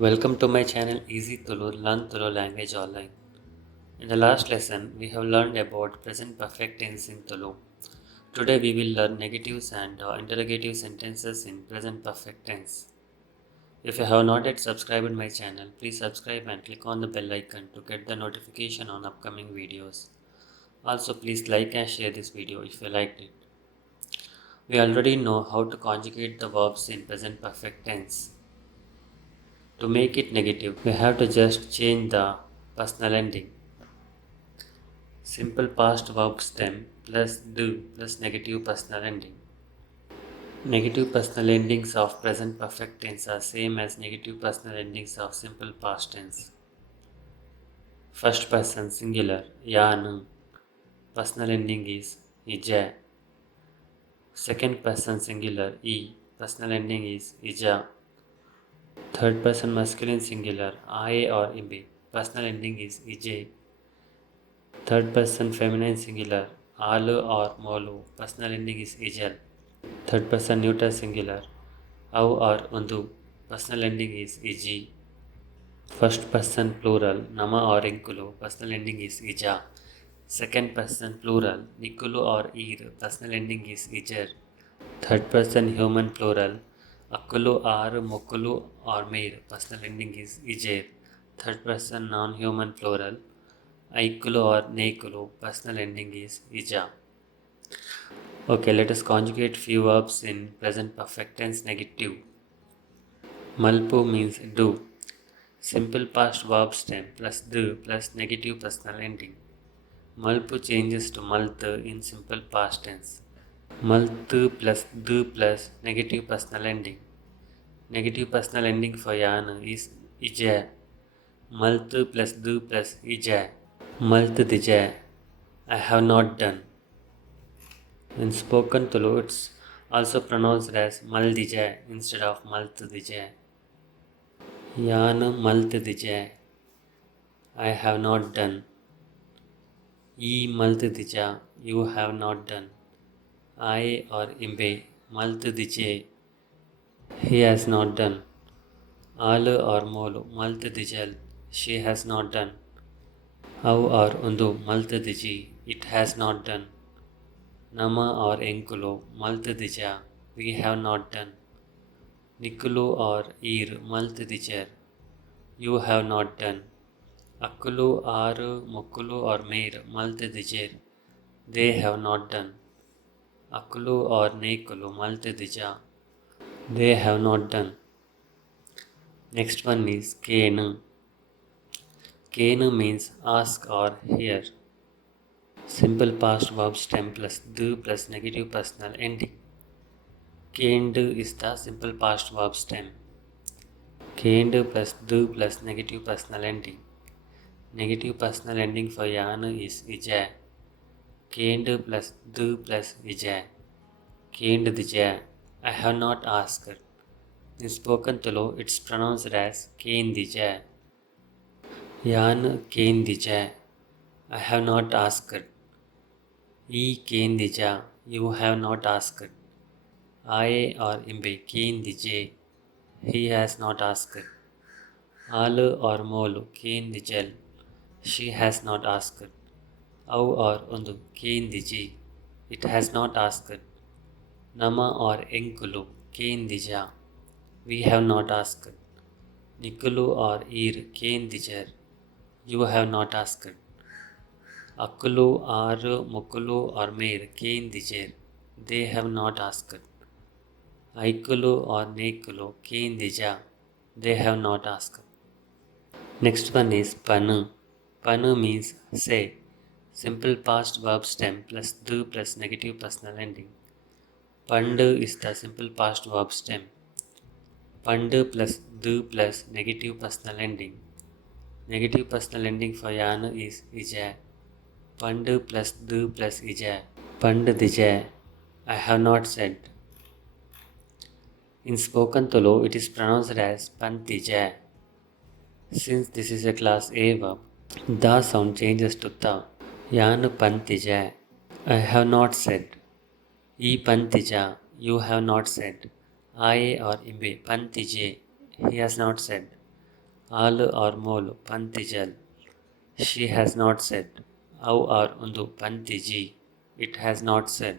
Welcome to my channel Easy Tulu, Learn Tulu Language Online. In the last lesson, we have learned about present perfect tense in Tulu. Today we will learn negatives and interrogative sentences in present perfect tense. If you have not yet subscribed my channel, please subscribe and click on the bell icon to get the notification on upcoming videos. Also, please like and share this video if you liked it. We already know how to conjugate the verbs in present perfect tense. To make it negative, we have to just change the personal ending. Simple past verb stem plus do plus negative personal ending. Negative personal endings of present perfect tense are same as negative personal endings of simple past tense. First person singular yanu. Personal ending is ija. Second person singular e. Personal ending is ija. Third person masculine singular I or imbe. Personal ending is ij. Third person feminine singular alu or molu. Personal ending is ijal. Third person neuter singular au or undu. Personal ending is iji. First person plural nama or inkulu. Personal ending is ija. Second person plural nikulu or ir. Personal ending is ijer. Third person human plural akulu or mokulu or mir. Personal ending is ijer. Third person non-human plural aikulu or neikulu. Personal ending is ija. Okay, let us conjugate few verbs in present perfect tense negative. Malpu means do. Simple past verb stem plus do plus negative personal ending. Malpu changes to maltu in simple past tense. Maltu plus do plus negative personal ending. Negative personal ending for yana is ija. Maltu plus do plus ija. Maltu dija. I have not done. In spoken Tulu, it's also pronounced as Maldija instead of Maltadija. Yan Maltadija. I have not done. E Maltadija. You have not done. I or Imbe Maltadije. He has not done. Alu or Molu Maltadijal. She has not done. Au or Undu Maltadiji. It has not done. Nama or Enkulu Maltadija. We have not done. Nikulu or Ir Maltadicher. You have not done. Akulu Aru Mukulu or Meir Maltadicher. They have not done. Akulu or Nekulu Maltadija. They have not done. Next one is Kenu. Kenu means ask or hear. Simple past verb stem plus do plus negative personal ending. Kendu is the simple past verb stem. Kendu plus do plus negative personal ending. Negative personal ending for yanu is ija. Kendu plus do plus ija. Kendu dija. I have not asked. In spoken Tulu, it's pronounced as kendija. Yanu kendija. I have not asked. E kendija. You have not asked. I or imbe kendije. He has not asked. Alu or molu kendijal. She has not asked. Au or undu kendiji. It has not asked. Nama or enkulu kendija. We have not asked. Nikulu or ir kendijar. You have not asked. Akulu aru mukulu or meir kendijer. They have not asked. Aikulu or nekulu kendija. They have not asked. Next one is panu. Panu means say. Simple past verb stem plus do plus negative personal ending. Pandu is the simple past verb stem. Pandu plus do plus negative personal ending. Negative personal ending for yanu is ija. Pandu plus do plus ija. Pandu dija. I have not said. In spoken Tulu, it is pronounced as pantija. Since this is a class A verb, the sound changes to ta. Yanu pantija. I have not said. E pantija. You have not said. I or imbe pantije. He has not said. Alu or molu pantijal. She has not said. Au or undu pantiji. It has not said.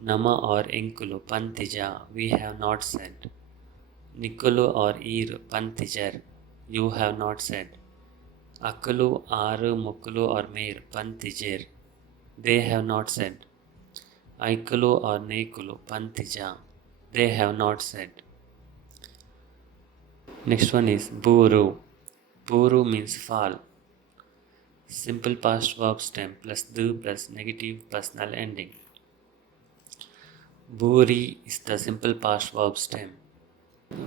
Nama or inkulu pantija. We have not said. Nikulu or ir pantijar. You have not said. Akulu, Aru, Mukulu or Mir, Pantijir. They have not said. Aikulu or Nekulu, Pantija. They have not said. Next one is Buru. Buru means fall. Simple past verb stem plus du plus negative personal ending. Buri is the simple past verb stem.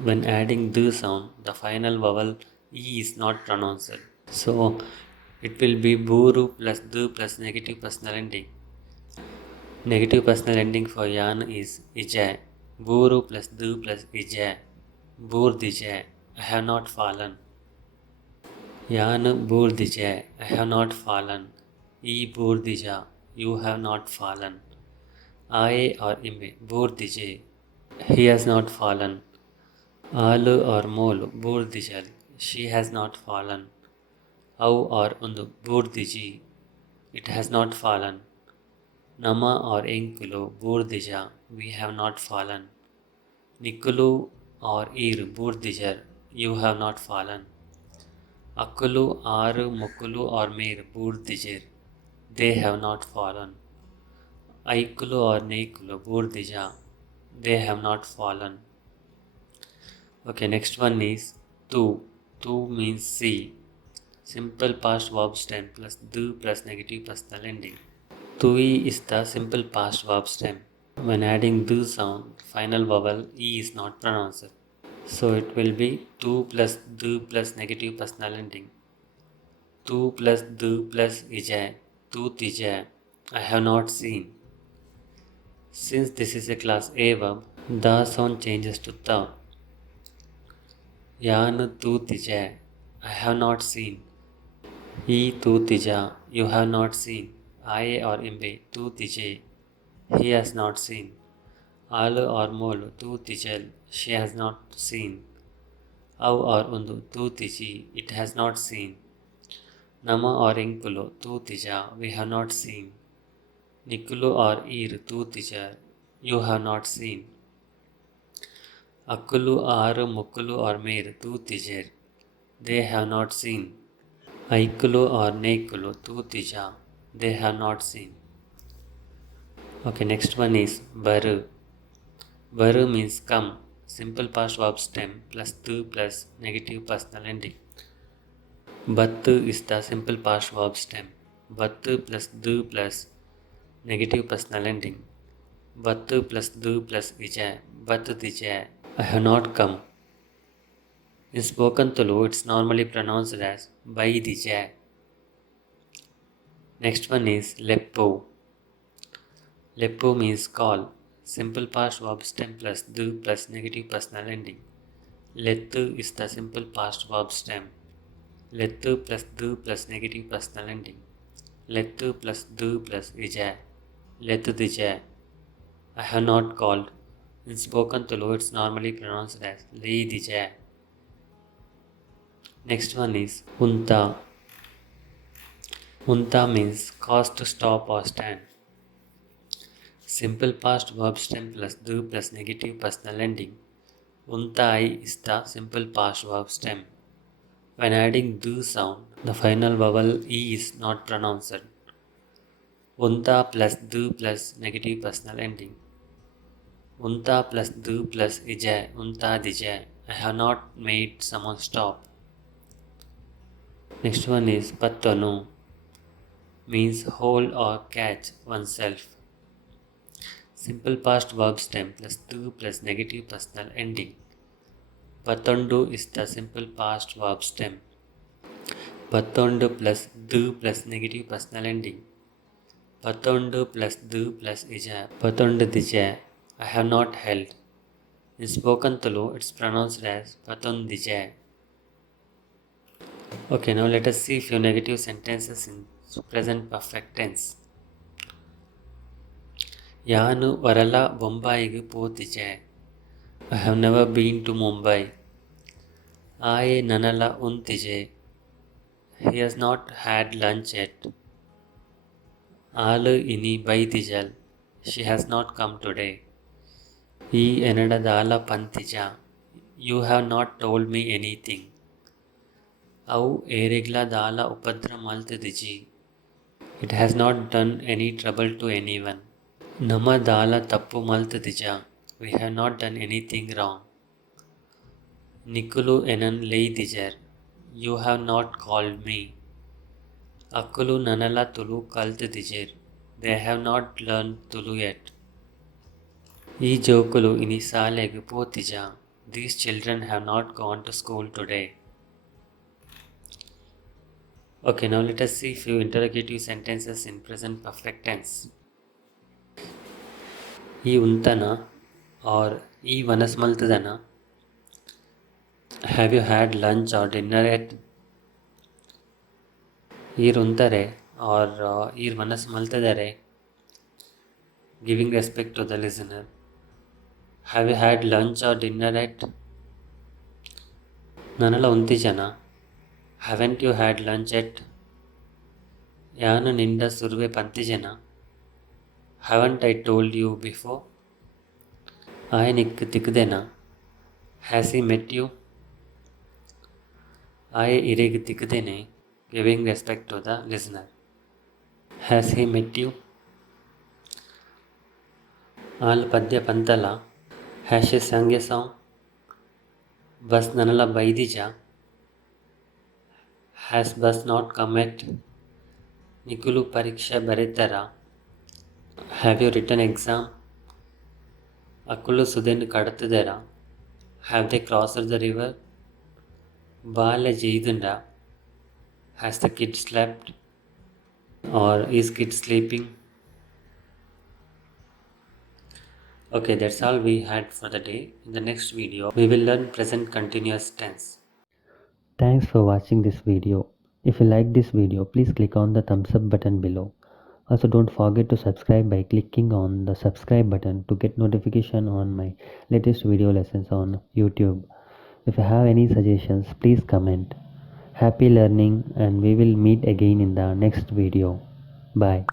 When adding du sound, the final vowel E is not pronounced. So it will be Buru plus du plus negative personal ending. Negative personal ending for yan is ija. Buru plus du plus ija. Burdija. I have not fallen. Yan burdija. I have not fallen. E burdija. You have not fallen. Aye or ime. Burdije. He has not fallen. Alu or molu. Burdijal. She has not fallen. Au or undu. Burdiji. It has not fallen. Nama or Inkulu, Burdija, we have not fallen. Nikulu or Ir, Burdijar, you have not fallen. Akulu, Aru, Mukulu or Mir, Burdijir, they have not fallen. Aikulu or Nekulu, Burdija, they have not fallen. Okay, next one is Tu. Tu means see. Simple past verb stem plus du plus negative personal ending. Tui is the simple past verb stem. When adding du sound, final vowel E is not pronounced. So it will be tu plus du plus negative personal ending. Tu plus du plus ija. Tu tija. I have not seen. Since this is a class A verb, the sound changes to the. Yan tu tija. I have not seen. He tu tija. You have not seen. I or imbe tu tije. He has not seen. Alu or molu tu tijal. She has not seen. Au or undu tu tiji. It has not seen. Nama or inkulu tu tija. We have not seen. Nikulu or ir tu tija. You have not seen. Akulu aru mukulu or mir tu tijer. They have not seen. Aikulu or nekulu tu tija. They have not seen. Okay, next one is baru. Baru means come. Simple past verb stem plus tu plus negative personal ending. Battu is the simple past verb stem. Battu plus du plus negative personal ending. Battu plus du plus ija. Battu dija. I have not come. In spoken Tulu, it's normally pronounced as bai dija. Next one is leppo. Leppo means call. Simple past verb stem plus du plus negative personal ending. Lettu is the simple past verb stem. Lettu plus du plus negative personal ending. Lettu plus du plus ija. Lettu dija. I have not called. In spoken Tulu, it's normally pronounced as lei dija. Next one is unta. Unta means cause to stop or stand. Simple past verb stem plus du plus negative personal ending. Untai is the simple past verb stem. When adding du sound, the final vowel E is not pronounced. Unta plus du plus negative personal ending. Unta plus du plus ija. Unta dija. I have not made someone stop. Next one is pattanu. Means hold or catch oneself. Simple past verb stem plus du plus negative personal ending. Patondu is the simple past verb stem. Patondu plus du plus negative personal ending. Patondu plus du plus ija. Patondu dija. I have not held. In spoken Tulu, it's pronounced as patondija. Okay, now let us see few negative sentences in present perfect tense. Yanu varala Bombaigu potije. I have never been to Mumbai. I nanala untije. He has not had lunch yet. Alu ini baitijal. She has not come today. E enadadala pantija. You have not told me anything. Au erigla dala upadra maltidiji. It has not done any trouble to anyone. Nama dala tappu maltidija. We have not done anything wrong. Nikulu enan leidijar. You have not called me. Akulu nanala Tulu kaltidijir. They have not learned Tulu yet. ಈ ಜೋಕುಲು ಇನಿ ಶಾಲೆಗೆ ಪೋತಿಜ. These children have not gone to school today. Okay, now let us see few interrogative sentences in present perfect tense. ಈ ಉಂತನ or ಈ ವನಸ್ಮಲ್ತದನ. Have you had lunch or dinner yet? ಈರ್ ಉಂತಾರೆ or ಈರ್ ವನಸ್ಮಲ್ತದರೆ. Giving respect to the listener. Have you had lunch or dinner yet? ನನಲ ಉಂತಿಜನ. Haven't you had lunch yet? ಯಾನು ನಿಂದ ಸುರುವೆ ಪಂತಿಜನ. Haven't I told you before? ಆಯ ನಿಕ್ ತಿಕ್ದೆನ. Has he met you? ಆಯ ಇರೆಗ್ ತಿಕ್ದೆನೆ. Giving respect to the listener. Has he met you? ಆಲ್ ಪದ್ಯ ಪಂತಲ. Has she sang a song? ಬಸ್ ನನಲ ಬೈದಿಜ. Has bus not come yet? ನಿಖುಲು ಪರೀಕ್ಷೆ ಬರೀತಾರ. Have you written exam? ಅಕ್ಕುಲು ಸುದೆನ್ ಕಡತಿದಾರ. Have they crossed the river? ಬಾಲೆ ಜೈದುಂಡ. Has the kid slept? Or is kid sleeping? Okay, that's all we had for the day. In the next video, we will learn present continuous tense. Thanks for watching this video. If you like this video, please click on the thumbs up button below. Also, don't forget to subscribe by clicking on the subscribe button to get notification on my latest video lessons on YouTube. If you have any suggestions, please comment. Happy learning, and we will meet again in the next video. Bye.